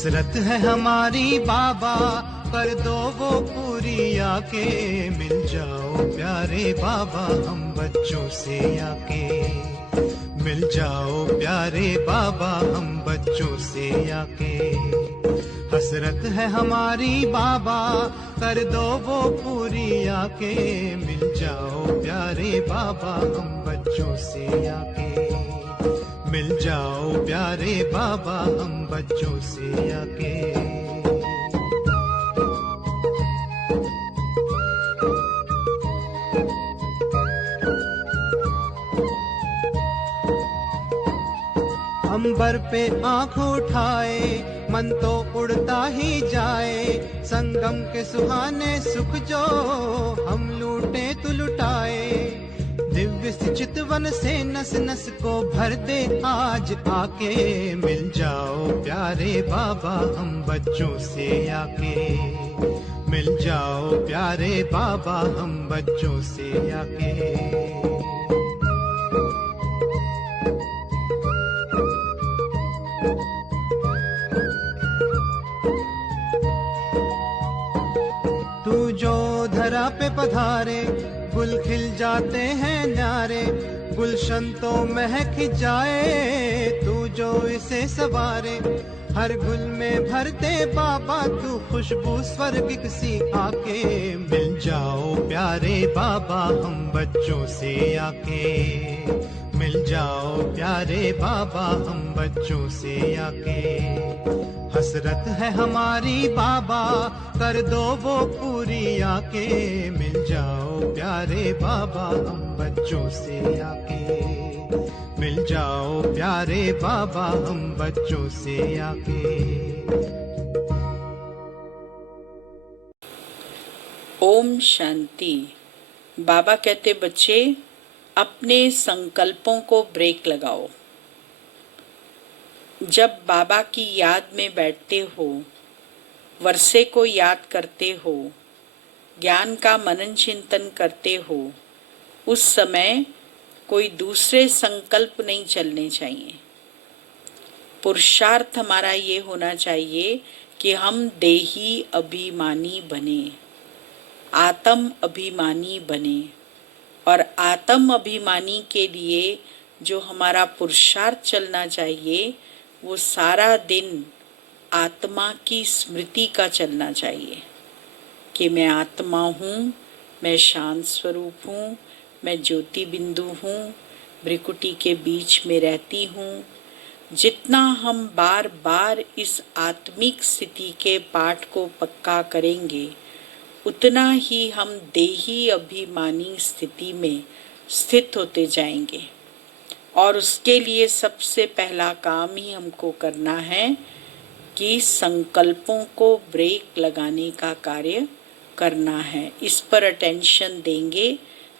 हसरत है हमारी बाबा, कर दो वो पूरी आके। मिल जाओ प्यारे बाबा हम बच्चों से आके। मिल जाओ प्यारे बाबा हम बच्चों से आके। हसरत है हमारी बाबा, कर दो वो पूरी आके। मिल जाओ प्यारे बाबा हम बच्चों से आके। मिल जाओ प्यारे बाबा हम बच्चों से आके। अंबर पे आँख उठाए, मन तो उड़ता ही जाए। संगम के सुहाने सुख जो हम लूटे तो लुटाए। दिव्य चितवन से नस नस को भर दे आज आके। मिल जाओ प्यारे बाबा हम बच्चों से आके। मिल जाओ प्यारे बाबा हम बच्चों से आके। तू जो धरा पे पधारे, गुल खिल जाते हैं न्यारे। गुलशन तो महक जाए, तू जो इसे सवारे। हर गुल में भरते बाबा तू खुशबू स्वर्गिक सी आके। मिल जाओ प्यारे बाबा हम बच्चों से आके। मिल जाओ प्यारे बाबा हम बच्चों से आके। हसरत है हमारी बाबा, कर दो वो पूरी आके। मिल जाओ प्यारे बाबा हम बच्चों से आके। मिल जाओ प्यारे बाबा हम बच्चों से आके। ओम शांति। बाबा कहते बच्चे अपने संकल्पों को ब्रेक लगाओ। जब बाबा की याद में बैठते हो, वर्षे को याद करते हो, ज्ञान का मनन चिंतन करते हो, उस समय कोई दूसरे संकल्प नहीं चलने चाहिए। पुरुषार्थ हमारा ये होना चाहिए कि हम देही अभिमानी बने, आत्म अभिमानी बने। और आत्म अभिमानी के लिए जो हमारा पुरुषार्थ चलना चाहिए वो सारा दिन आत्मा की स्मृति का चलना चाहिए कि मैं आत्मा हूँ, मैं शांत स्वरूप हूँ, मैं ज्योति बिंदु हूँ, भ्रिकुटी के बीच में रहती हूँ। जितना हम बार बार इस आत्मिक स्थिति के पाठ को पक्का करेंगे, उतना ही हम देही अभिमानी स्थिति में स्थित होते जाएंगे। और उसके लिए सबसे पहला काम ही हमको करना है कि संकल्पों को ब्रेक लगाने का कार्य करना है। इस पर अटेंशन देंगे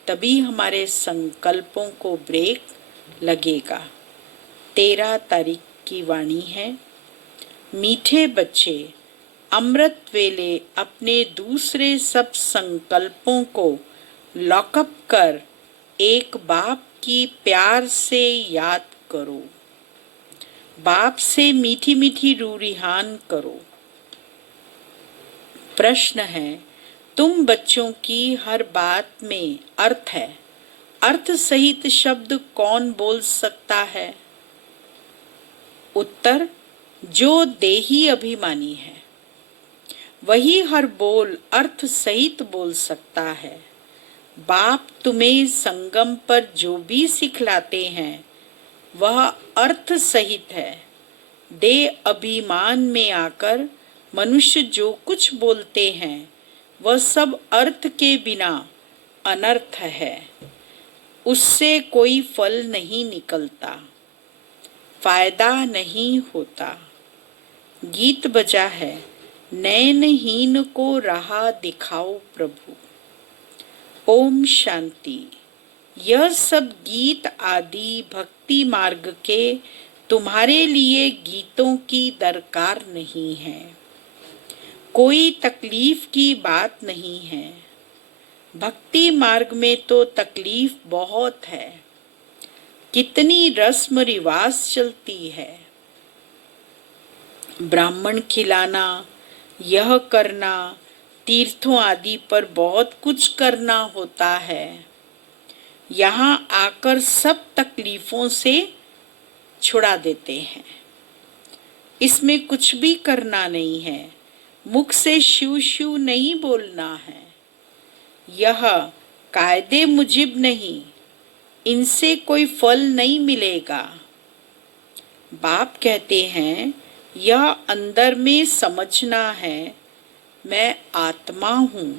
तभी हमारे संकल्पों को ब्रेक लगेगा। 13 तारीख की वाणी है। मीठे बच्चे, अमृत वेले अपने दूसरे सब संकल्पों को लॉकअप कर एक बाप की प्यार से याद करो। बाप से मीठी मीठी रूरिहान करो। प्रश्न है, तुम बच्चों की हर बात में अर्थ है, अर्थ सहित शब्द कौन बोल सकता है? उत्तर, जो देही अभिमानी है वही हर बोल अर्थ सहित बोल सकता है। बाप तुम्हें संगम पर जो भी सिखलाते हैं वह अर्थ सहित है। देह अभिमान में आकर मनुष्य जो कुछ बोलते हैं वह सब अर्थ के बिना अनर्थ है। उससे कोई फल नहीं निकलता, फायदा नहीं होता। गीत बजा है, नयनहीन को राह दिखाओ प्रभु। ओम शांति। यह सब गीत आदि भक्ति मार्ग के तुम्हारे लिए गीतों की दरकार नहीं है। कोई तकलीफ की बात नहीं है। भक्ति मार्ग में तो तकलीफ बहुत है। कितनी रस्म रिवाज चलती है। ब्राह्मण खिलाना, यह करना, तीर्थों आदि पर बहुत कुछ करना होता है। यहाँ आकर सब तकलीफों से छुड़ा देते हैं। इसमें कुछ भी करना नहीं है, मुख से शिव शिव नहीं बोलना है। यह कायदे मुजिब नहीं, इनसे कोई फल नहीं मिलेगा। बाप कहते हैं यह अंदर में समझना है, मैं आत्मा हूँ।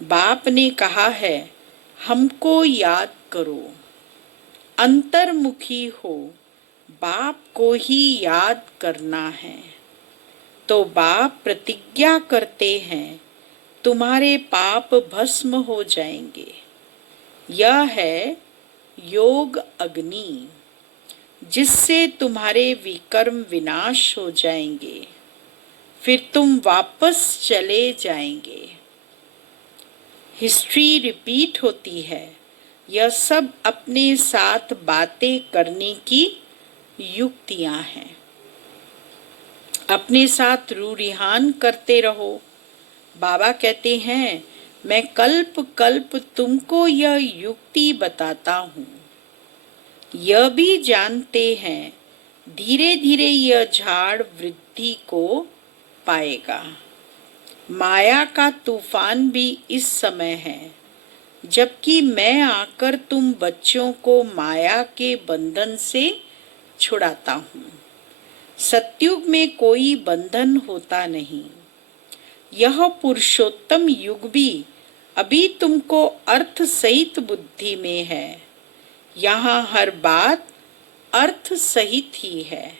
बाप ने कहा है हमको याद करो, अंतर्मुखी हो, बाप को ही याद करना है। तो बाप प्रतिज्ञा करते हैं तुम्हारे पाप भस्म हो जाएंगे। यह है योग अग्नि, जिससे तुम्हारे विकर्म विनाश हो जाएंगे, फिर तुम वापस चले जाएंगे। हिस्ट्री रिपीट होती है। यह सब अपने साथ बातें करने की युक्तियां हैं। अपने साथ रूरिहान करते रहो। बाबा कहते हैं मैं कल्प कल्प तुमको यह युक्ति बताता हूँ। यह भी जानते हैं धीरे धीरे यह झाड़ वृद्धि को पाएगा। माया का तूफान भी इस समय है, जबकि मैं आकर तुम बच्चों को माया के बंधन से छुड़ाता हूँ। सतयुग में कोई बंधन होता नहीं। यह पुरुषोत्तम युग भी अभी तुमको अर्थ सहित बुद्धि में है। यहाँ हर बात अर्थ सहित ही है।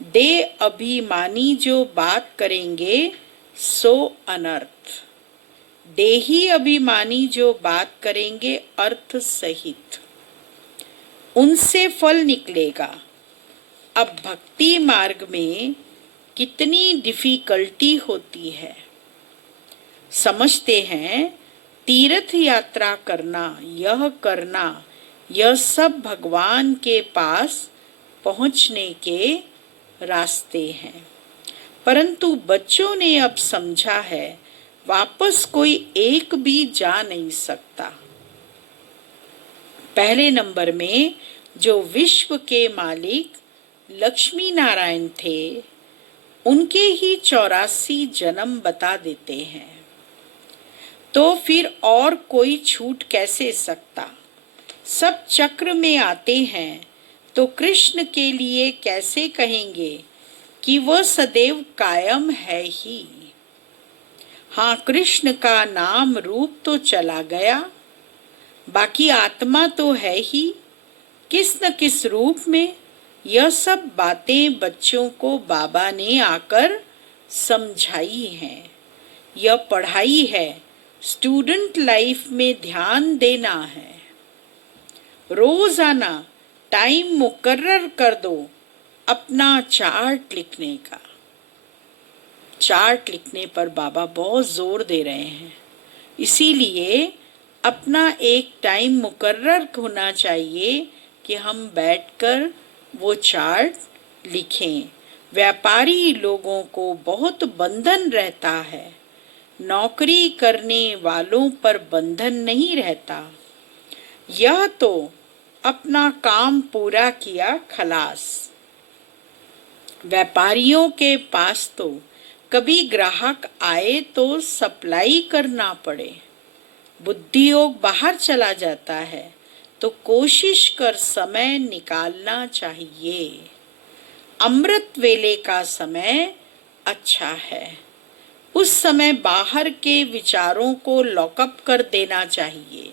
दे अभिमानी जो बात करेंगे सो अनर्थ, देही अभिमानी जो बात करेंगे अर्थ सहित, उनसे फल निकलेगा। अब भक्ति मार्ग में कितनी डिफिकल्टी होती है। समझते हैं तीर्थ यात्रा करना, यह करना, यह सब भगवान के पास पहुंचने के रास्ते हैं। परंतु बच्चों ने अब समझा है वापस कोई एक भी जा नहीं सकता। पहले नंबर में जो विश्व के मालिक लक्ष्मी नारायण थे, उनके ही 84 जन्म बता देते हैं। तो फिर और कोई छूट कैसे सकता। सब चक्र में आते हैं तो कृष्ण के लिए कैसे कहेंगे कि वह सदैव कायम है ही। हाँ, कृष्ण का नाम रूप तो चला गया, बाकी आत्मा तो है ही, किस न किस रूप में। यह सब बातें बच्चों को बाबा ने आकर समझाई हैं। यह पढ़ाई है, स्टूडेंट लाइफ में ध्यान देना है। रोजाना टाइम मुकर्रर कर दो अपना चार्ट लिखने का। चार्ट लिखने पर बाबा बहुत जोर दे रहे हैं, इसीलिए अपना एक टाइम मुकर्रर होना चाहिए कि हम बैठकर वो चार्ट लिखें। व्यापारी लोगों को बहुत बंधन रहता है, नौकरी करने वालों पर बंधन नहीं रहता। यह तो अपना काम पूरा किया खलास। व्यापारियों के पास तो कभी ग्राहक आए तो सप्लाई करना पड़े, बुद्धि योग बाहर चला जाता है तो कोशिश कर समय निकालना चाहिए। अमृत वेले का समय अच्छा है, उस समय बाहर के विचारों को लॉकअप कर देना चाहिए,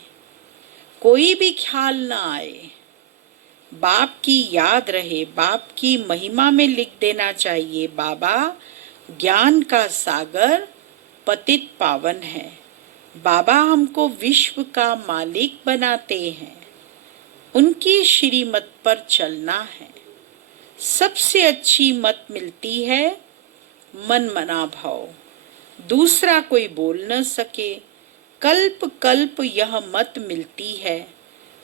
कोई भी ख्याल ना आए, बाप की याद रहे, बाप की महिमा में लिख देना चाहिए बाबा ज्ञान का सागर पतित पावन है। बाबा हमको विश्व का मालिक बनाते हैं, उनकी श्रीमत पर चलना है। सबसे अच्छी मत मिलती है मन मना भाव, दूसरा कोई बोल न सके। कल्प कल्प यह मत मिलती है,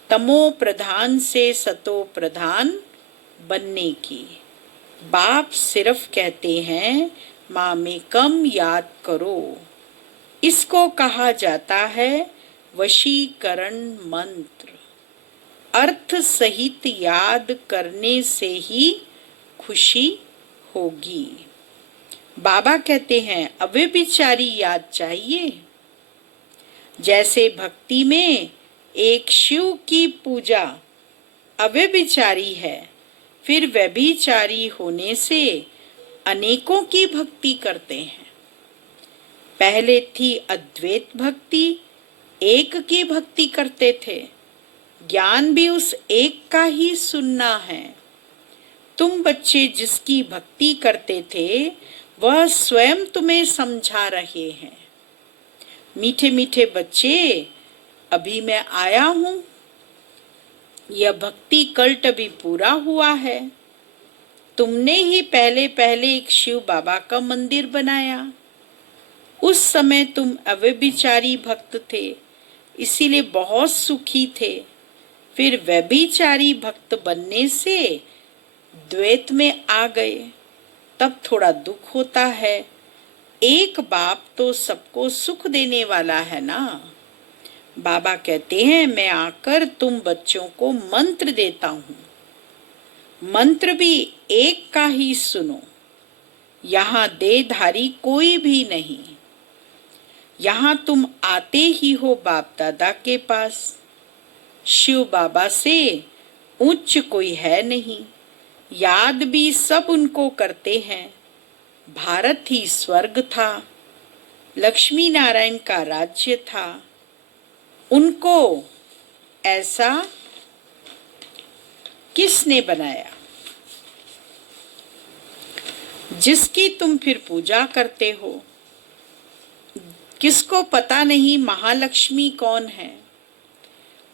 तमो प्रधान से सतो प्रधान बनने की। बाप सिर्फ कहते हैं मामेकम याद करो। इसको कहा जाता है वशीकरण मंत्र। अर्थ सहित याद करने से ही खुशी होगी। बाबा कहते हैं अव्यभिचारी याद चाहिए। जैसे भक्ति में एक शिव की पूजा अव्यभिचारी है, फिर व्यभिचारी होने से अनेकों की भक्ति करते हैं। पहले थी अद्वैत भक्ति, एक की भक्ति करते थे। ज्ञान भी उस एक का ही सुनना है। तुम बच्चे जिसकी भक्ति करते थे वह स्वयं तुम्हें समझा रहे हैं। मीठे मीठे बच्चे, अभी मैं आया हूँ। यह भक्ति कल्ट अभी पूरा हुआ है। तुमने ही पहले पहले एक शिव बाबा का मंदिर बनाया। उस समय तुम अव्यभिचारी भक्त थे, इसीलिए बहुत सुखी थे। फिर व्यभिचारी भक्त बनने से द्वैत में आ गए, तब थोड़ा दुख होता है। एक बाप तो सबको सुख देने वाला है ना। बाबा कहते हैं मैं आकर तुम बच्चों को मंत्र देता हूँ। मंत्र भी एक का ही सुनो। यहाँ देहधारी कोई भी नहीं। यहाँ तुम आते ही हो बाप दादा के पास। शिव बाबा से उच्च कोई है नहीं। याद भी सब उनको करते हैं। भारत ही स्वर्ग था, लक्ष्मी नारायण का राज्य था। उनको ऐसा किसने बनाया जिसकी तुम फिर पूजा करते हो? किसको पता नहीं महालक्ष्मी कौन है?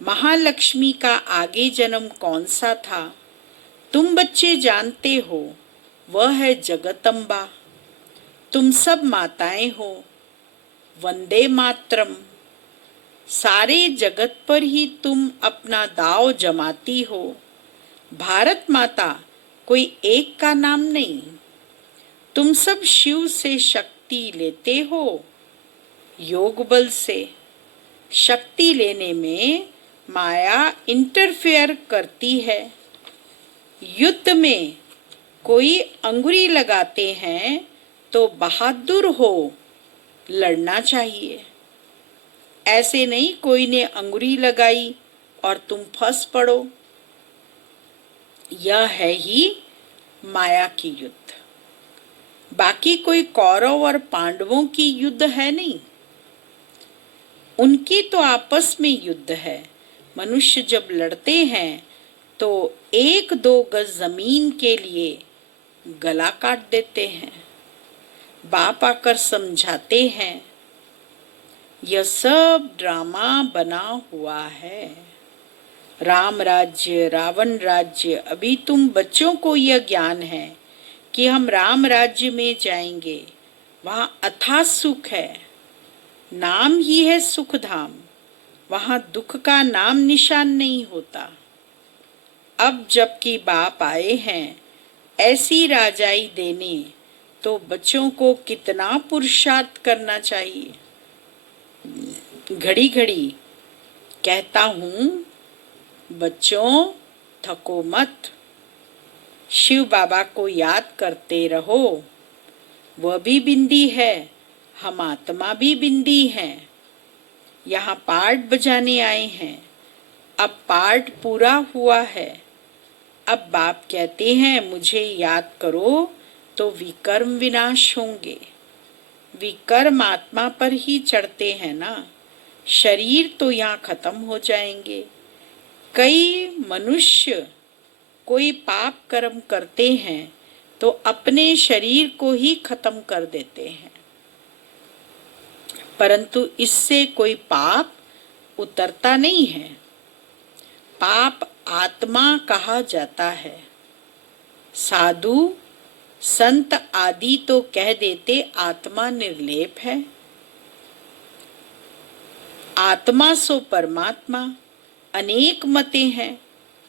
महालक्ष्मी का आगे जन्म कौन सा था? तुम बच्चे जानते हो, वह है जगदम्बा। तुम सब माताएं हो। वंदे मातरम। सारे जगत पर ही तुम अपना दाव जमाती हो। भारत माता कोई एक का नाम नहीं। तुम सब शिव से शक्ति लेते हो, योग बल से। शक्ति लेने में माया इंटरफेयर करती है। युद्ध में कोई अंगुरी लगाते हैं तो बहादुर हो, लड़ना चाहिए। ऐसे नहीं कोई ने अंगुरी लगाई और तुम फंस पड़ो। यह है ही माया की युद्ध। बाकी कोई कौरव और पांडवों की युद्ध है नहीं। उनकी तो आपस में युद्ध है। मनुष्य जब लड़ते हैं तो 1-2 गज जमीन के लिए गला काट देते हैं। बाप आकर समझाते हैं यह सब ड्रामा बना हुआ है। राम राज्य, रावण राज्य। अभी तुम बच्चों को यह ज्ञान है कि हम राम राज्य में जाएंगे, वहाँ अथाह सुख है। नाम ही है सुख धाम। वहाँ दुख का नाम निशान नहीं होता। अब जबकि बाप आए हैं ऐसी राजाई देने, तो बच्चों को कितना पुरुषार्थ करना चाहिए। घड़ी घड़ी कहता हूँ बच्चों, थको मत। शिव बाबा को याद करते रहो। वह भी बिंदी है, हम आत्मा भी बिंदी हैं। यहाँ पार्ट बजाने आए हैं। अब पार्ट पूरा हुआ है। अब बाप कहते हैं मुझे याद करो तो विकर्म विनाश होंगे। विकर्म आत्मा पर ही चढ़ते हैं ना। शरीर तो यहाँ खत्म हो जाएंगे। कई मनुष्य कोई पाप कर्म करते हैं तो अपने शरीर को ही खत्म कर देते हैं, परंतु इससे कोई पाप उतरता नहीं है। पाप आत्मा कहा जाता है। साधु संत आदि तो कह देते आत्मा निर्लेप है। आत्मा सो परमात्मा। अनेक मतें हैं।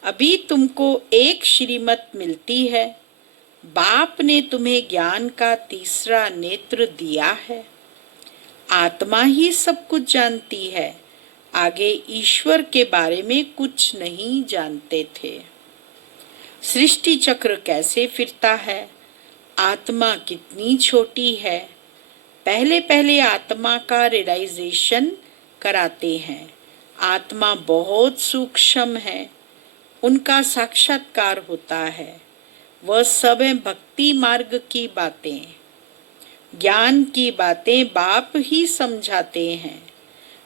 अभी तुमको एक श्रीमत मिलती है। बाप ने तुम्हें ज्ञान का तीसरा नेत्र दिया है। आत्मा ही सब कुछ जानती है, आगे ईश्वर के बारे में कुछ नहीं जानते थे। सृष्टि चक्र कैसे फिरता है, आत्मा कितनी छोटी है, पहले पहले आत्मा का रियलाइजेशन कराते हैं। आत्मा बहुत सूक्ष्म है, उनका साक्षात्कार होता है। वह सब है भक्ति मार्ग की बातें, ज्ञान की बातें बाप ही समझाते हैं।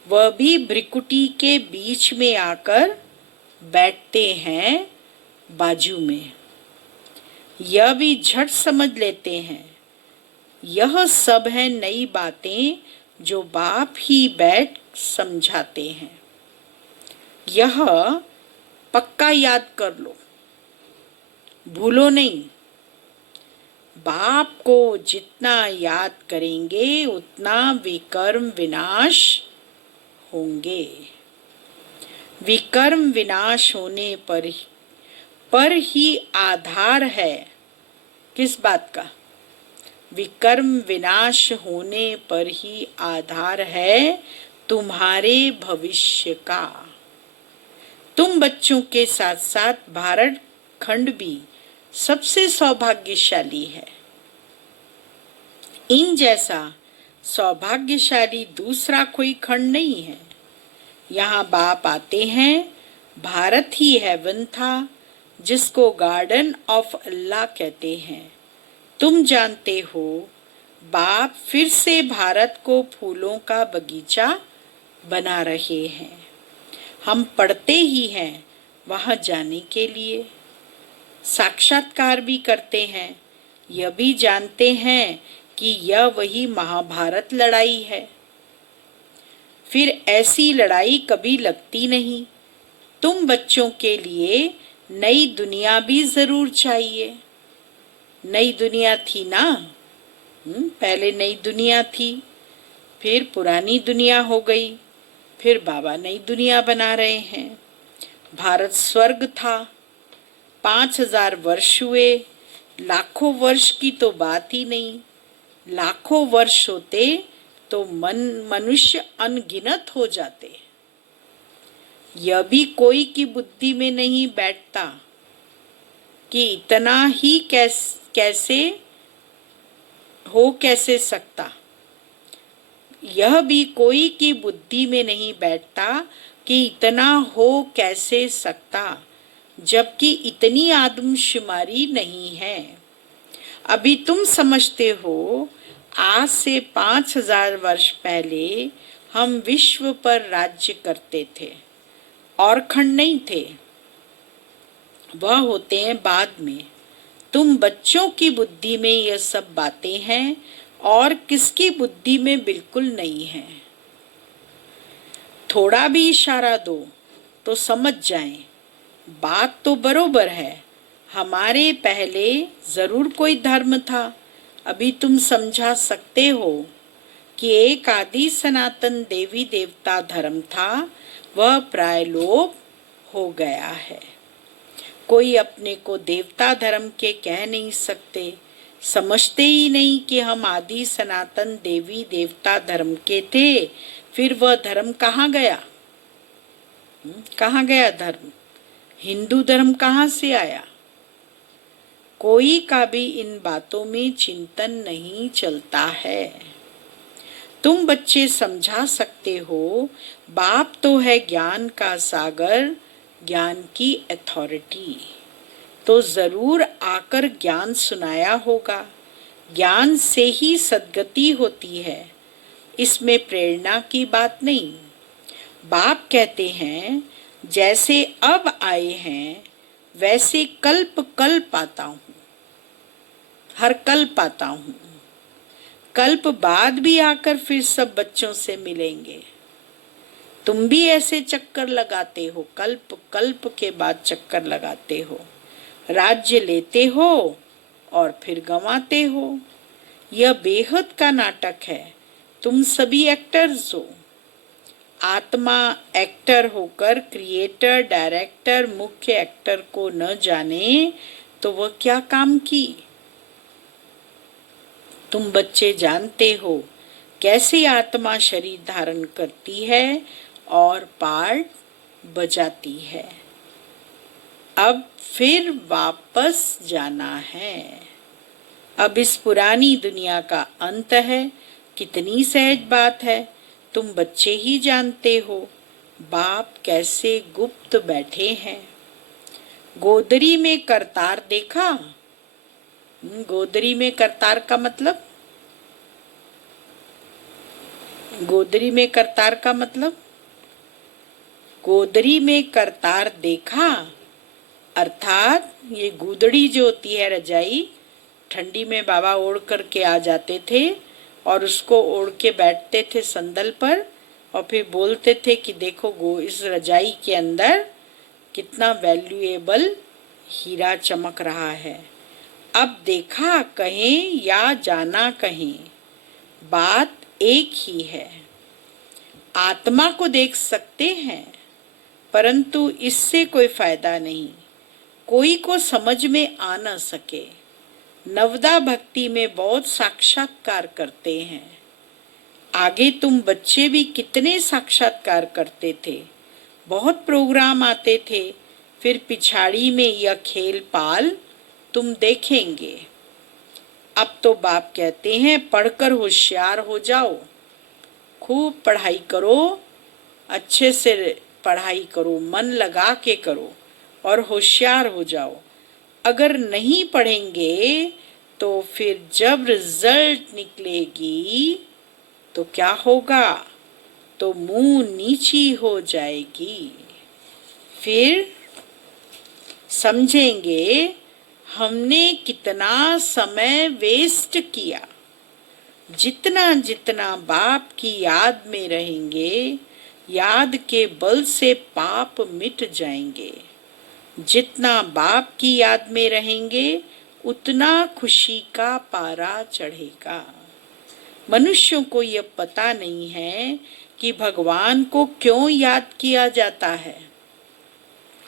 वह भी भ्रिकुटी के बीच में आकर बैठते हैं बाजू में। यह भी झट समझ लेते हैं। यह सब है नई बातें जो बाप ही बैठ समझाते हैं। यह पक्का याद कर लो, भूलो नहीं। बाप को जितना याद करेंगे उतना विकर्म विनाश होंगे। विकर्म विनाश होने पर ही आधार है। किस बात का? विकर्म विनाश होने पर ही आधार है तुम्हारे भविष्य का। तुम बच्चों के साथ साथ भारत खंड भी सबसे सौभाग्यशाली है। इन जैसा सौभाग्यशाली दूसरा कोई खंड नहीं है। यहाँ बाप आते हैं। भारत ही हेवन था, जिसको गार्डन ऑफ अल्लाह कहते हैं। तुम जानते हो, बाप फिर से भारत को फूलों का बगीचा बना रहे हैं। हम पढ़ते ही हैं वहाँ जाने के लिए, साक्षात्कार भी करते हैं। यह भी जानते हैं कि यह वही महाभारत लड़ाई है। फिर ऐसी लड़ाई कभी लगती नहीं। तुम बच्चों के लिए नई दुनिया भी जरूर चाहिए। नई दुनिया थी ना, पहले नई दुनिया थी, फिर पुरानी दुनिया हो गई, फिर बाबा नई दुनिया बना रहे हैं। भारत स्वर्ग था, 5000 वर्ष हुए, लाखों वर्ष की तो बात ही नहीं। लाखों वर्ष होते तो मनुष्य अनगिनत हो जाते। यह भी कोई की बुद्धि में नहीं बैठता कि इतना ही कैसे सकता। यह भी कोई की बुद्धि में नहीं बैठता कि इतना हो कैसे सकता, जबकि इतनी आदमशुमारी नहीं है। अभी तुम समझते हो, आज से 5000 वर्ष पहले हम विश्व पर राज्य करते थे और खंड नहीं थे। वह होते हैं बाद में। तुम बच्चों की बुद्धि में यह सब बातें हैं और किसकी बुद्धि में बिल्कुल नहीं है। थोड़ा भी इशारा दो तो समझ जाएं, बात तो बरोबर है। हमारे पहले जरूर कोई धर्म था। अभी तुम समझा सकते हो कि एक आदि सनातन देवी देवता धर्म था, वह प्राय लोप हो गया है। कोई अपने को देवता धर्म के कह नहीं सकते। समझते ही नहीं कि हम आदि सनातन देवी देवता धर्म के थे। फिर वह धर्म कहाँ गया? कहाँ गया धर्म? हिंदू धर्म कहाँ से आया? कोई का भी इन बातों में चिंतन नहीं चलता है। तुम बच्चे समझा सकते हो, बाप तो है ज्ञान का सागर, ज्ञान की अथॉरिटी। तो जरूर आकर ज्ञान सुनाया होगा। ज्ञान से ही सद्गति होती है, इसमें प्रेरणा की बात नहीं। बाप कहते हैं, जैसे अब आए हैं वैसे कल्प कल्प आता हूँ, हर कल्प आता हूँ। कल्प बाद भी आकर फिर सब बच्चों से मिलेंगे। तुम भी ऐसे चक्कर लगाते हो, कल्प कल्प के बाद चक्कर लगाते हो, राज्य लेते हो और फिर गंवाते हो। यह बेहद का नाटक है। तुम सभी एक्टर्स हो। आत्मा एक्टर होकर क्रिएटर, डायरेक्टर, मुख्य एक्टर को न जाने तो वह क्या काम की। तुम बच्चे जानते हो कैसे आत्मा शरीर धारण करती है और पार्ट बजाती है। अब फिर वापस जाना है। अब इस पुरानी दुनिया का अंत है। कितनी सहज बात है, तुम बच्चे ही जानते हो बाप कैसे गुप्त बैठे हैं। गोदरी में करतार देखा? गोदरी में करतार का मतलब, गोदरी में करतार का मतलब, गोदरी में करतार देखा अर्थात ये गुदड़ी जो होती है रजाई, ठंडी में बाबा ओढ़ करके आ जाते थे और उसको ओढ़ के बैठते थे संदल पर और फिर बोलते थे कि देखो इस रजाई के अंदर कितना वैल्यूएबल हीरा चमक रहा है। अब देखा कहें या जाना कहें, बात एक ही है। आत्मा को देख सकते हैं परंतु इससे कोई फायदा नहीं, कोई को समझ में आ न सके। नवदा भक्ति में बहुत साक्षात्कार करते हैं। आगे तुम बच्चे भी कितने साक्षात्कार करते थे, बहुत प्रोग्राम आते थे, फिर पिछाड़ी में यह खेल पाल तुम देखेंगे। अब तो बाप कहते हैं पढ़कर होशियार हो जाओ, खूब पढ़ाई करो, अच्छे से पढ़ाई करो, मन लगा के करो और होशियार हो जाओ। अगर नहीं पढ़ेंगे तो फिर जब रिजल्ट निकलेगी तो क्या होगा, तो मुंह नीची हो जाएगी। फिर समझेंगे हमने कितना समय वेस्ट किया। जितना जितना बाप की याद में रहेंगे, याद के बल से पाप मिट जाएंगे। जितना बाप की याद में रहेंगे उतना खुशी का पारा चढ़ेगा। मनुष्यों को यह पता नहीं है कि भगवान को क्यों याद किया जाता है।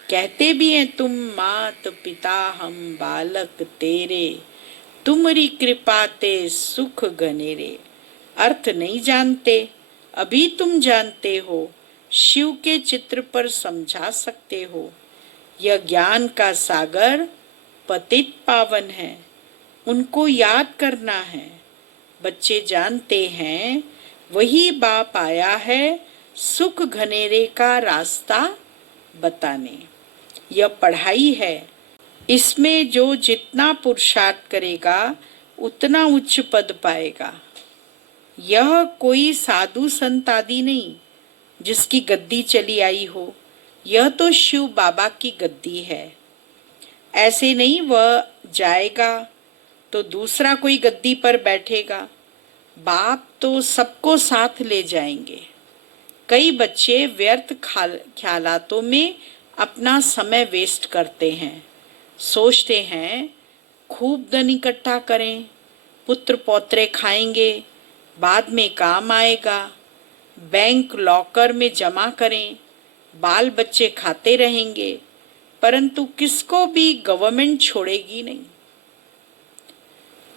कहते भी हैं तुम मात पिता हम बालक तेरे, तुम्हारी कृपा ते सुख घनेरे। अर्थ नहीं जानते, अभी तुम जानते हो, शिव के चित्र पर समझा सकते हो। यह ज्ञान का सागर पतित पावन है, उनको याद करना है। बच्चे जानते हैं वही बाप आया है सुख घनेरे का रास्ता बताने। यह पढ़ाई है, इसमें जो जितना पुरुषार्थ करेगा उतना उच्च पद पाएगा। यह कोई साधु संत आदि नहीं जिसकी गद्दी चली आई हो, यह तो शिव बाबा की गद्दी है। ऐसे नहीं वह जाएगा तो दूसरा कोई गद्दी पर बैठेगा, बाप तो सबको साथ ले जाएंगे। कई बच्चे व्यर्थ ख्यालातों में अपना समय वेस्ट करते हैं। सोचते हैं खूब धन इकट्ठा करें, पुत्र पौत्रे खाएंगे, बाद में काम आएगा, बैंक लॉकर में जमा करें, बाल बच्चे खाते रहेंगे, परंतु किसको भी गवर्नमेंट छोड़ेगी नहीं।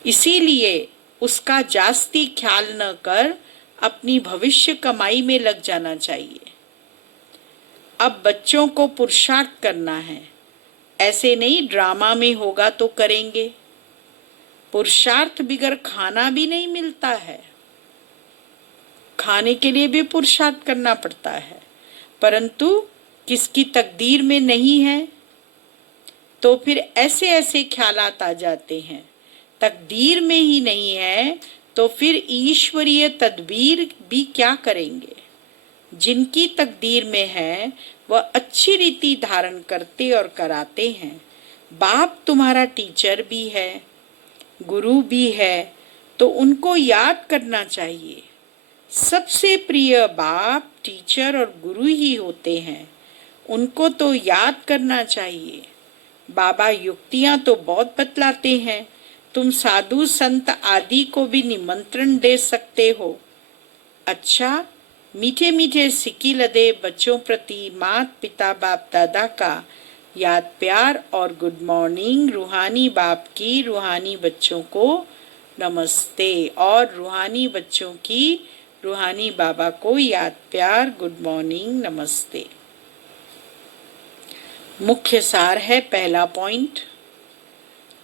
इसीलिए उसका जास्ती ख्याल न कर अपनी भविष्य कमाई में लग जाना चाहिए। अब बच्चों को पुरुषार्थ करना है, ऐसे नहीं ड्रामा में होगा तो करेंगे। पुरुषार्थ बिगर खाना भी नहीं मिलता है, खाने के लिए भी पुरुषार्थ करना पड़ता है, परंतु किसकी तकदीर में नहीं है तो फिर ऐसे ऐसे ख्यालात आ जाते हैं। तकदीर में ही नहीं है तो फिर ईश्वरीय तदबीर भी क्या करेंगे। जिनकी तकदीर में है वह अच्छी रीति धारण करते और कराते हैं। बाप तुम्हारा टीचर भी है, गुरु भी है, तो उनको याद करना चाहिए। सबसे प्रिय बाप टीचर और गुरु ही होते हैं, उनको तो याद करना चाहिए। बाबा युक्तियां तो बहुत बतलाते हैं, तुम साधु संत आदि को भी निमंत्रण दे सकते हो। अच्छा, मीठे मीठे सिक्की लदे बच्चों प्रति मात पिता बाप दादा का याद प्यार और गुड मॉर्निंग। रूहानी बाप की रूहानी बच्चों को नमस्ते। और रूहानी बच्चों की रूहानी बाबा को याद प्यार गुड मॉर्निंग नमस्ते। मुख्य सार है पहला पॉइंट,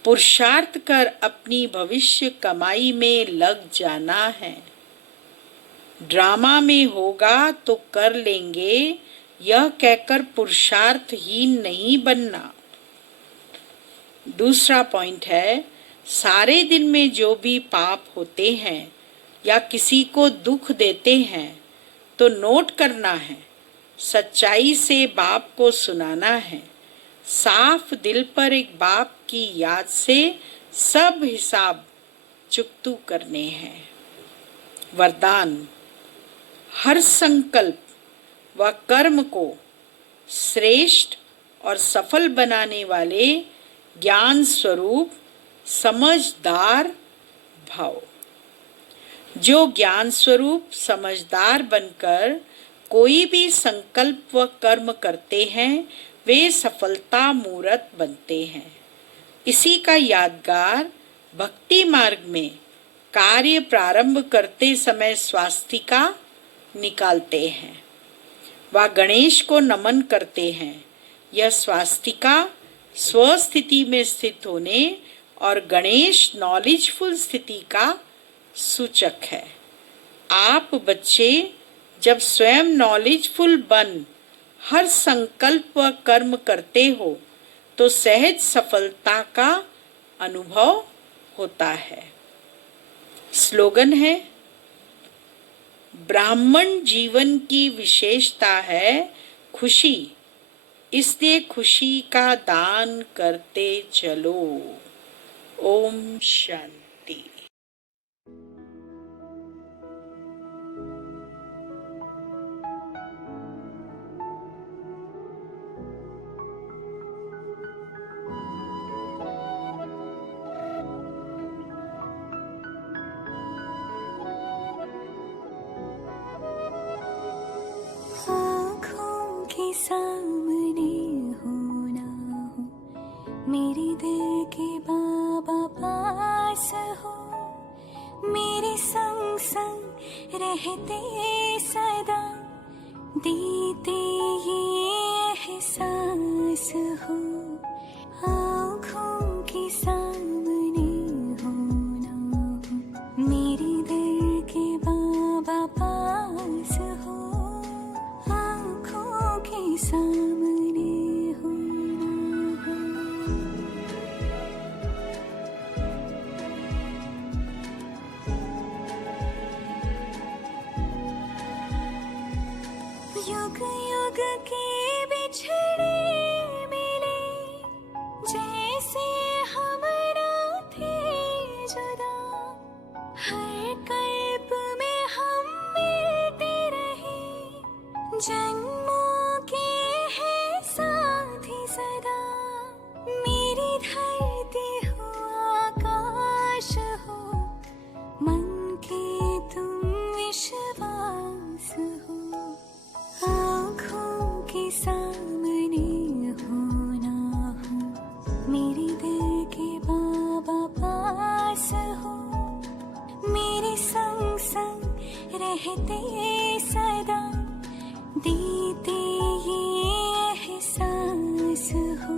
पुरुषार्थ कर अपनी भविष्य कमाई में लग जाना है। ड्रामा में होगा तो कर लेंगे यह कहकर पुरुषार्थहीन नहीं बनना। दूसरा पॉइंट है, सारे दिन में जो भी पाप होते हैं या किसी को दुख देते हैं तो नोट करना है, सच्चाई से बाप को सुनाना है, साफ दिल पर एक बाप की याद से सब हिसाब चुकतू करने हैं। वरदान, हर संकल्प व कर्म को श्रेष्ठ और सफल बनाने वाले ज्ञान स्वरूप समझदार भाव। जो ज्ञान स्वरूप समझदार बनकर कोई भी संकल्प व कर्म करते हैं वे सफलता मूर्त बनते हैं। इसी का यादगार भक्ति मार्ग में कार्य प्रारंभ करते समय स्वास्तिका निकालते हैं व गणेश को नमन करते हैं। यह स्वास्तिका स्वस्थिति में स्थित होने और गणेश नॉलेजफुल स्थिति का सूचक है। आप बच्चे जब स्वयं नॉलेजफुल बन हर संकल्प व कर्म करते हो तो सहज सफलता का अनुभव होता है। स्लोगन है, ब्राह्मण जीवन की विशेषता है खुशी, इसलिए खुशी का दान करते चलो। ओम शांति। सामने हो ना हो, मेरे दिल के बाबा पास हो, मेरे संग संग रहते सदा, देते ये एहसास हो। आँखों के सामने हो ना हो, मेरे दिल के बाबा पास हो, सामने हो ना हो। युग युग के बिछड़े मिले, जैसे हमरा थे जुदा, हर कल्प में हम मिलते रहे, जन्मों सदा। मेरी धरती हो आकाश हो, मन के तुम विश्वास हो। आँखों के सामने हो ना हो, मेरे दिल के बाबा पास हो, मेरे संग संग रहते सदा, देते ये एहसास हो।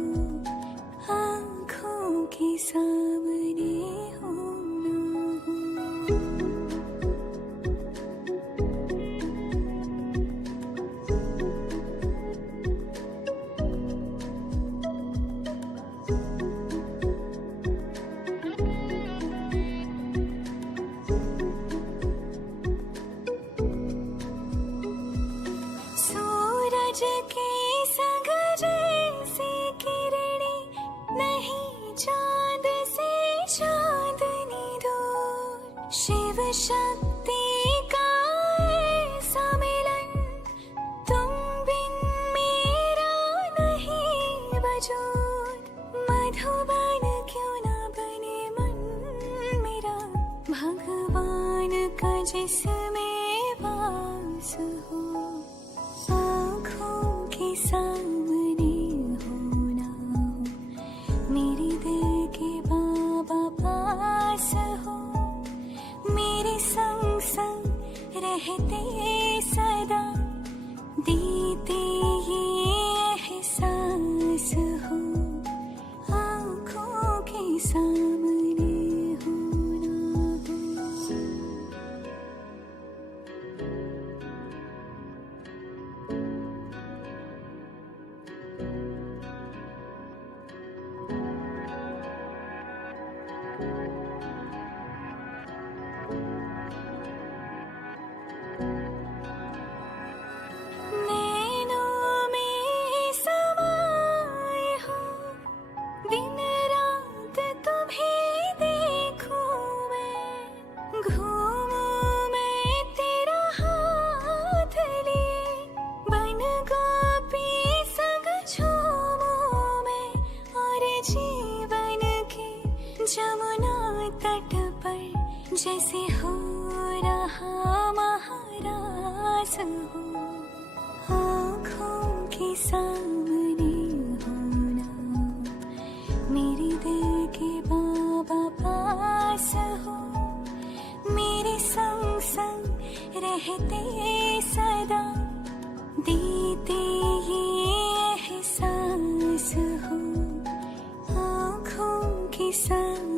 आँखों के सामने हो ना हो। सूरज के संग जैसे किरणें, नहीं चांद से चांदनी दूर, शिव शक्ति का ऐसा मिलन, तुम बिन मेरा नहीं वजूद। मधुबन क्यों ना बने मन मेरा, भगवान का जिसमें वास हो। आँखों के सामने हो ना हो, मेरे दिल के बाबा पास हो, सामने हो ना हो। नैनों में समाए हो, दिन रात तुम्हें देखूं मैं, घूमूं मैं तेरा हाथ लिए, बन गोपी संग झूमूं मैं, और जीवन के जमुना तट पर जैसे हो रहा महारास हो, आँखों के सामने हो ना हो, मेरे दिल के बाबा पास हो, मेरे संग संग रहते सदा, देते ये एहसास हो, आँखों के सामने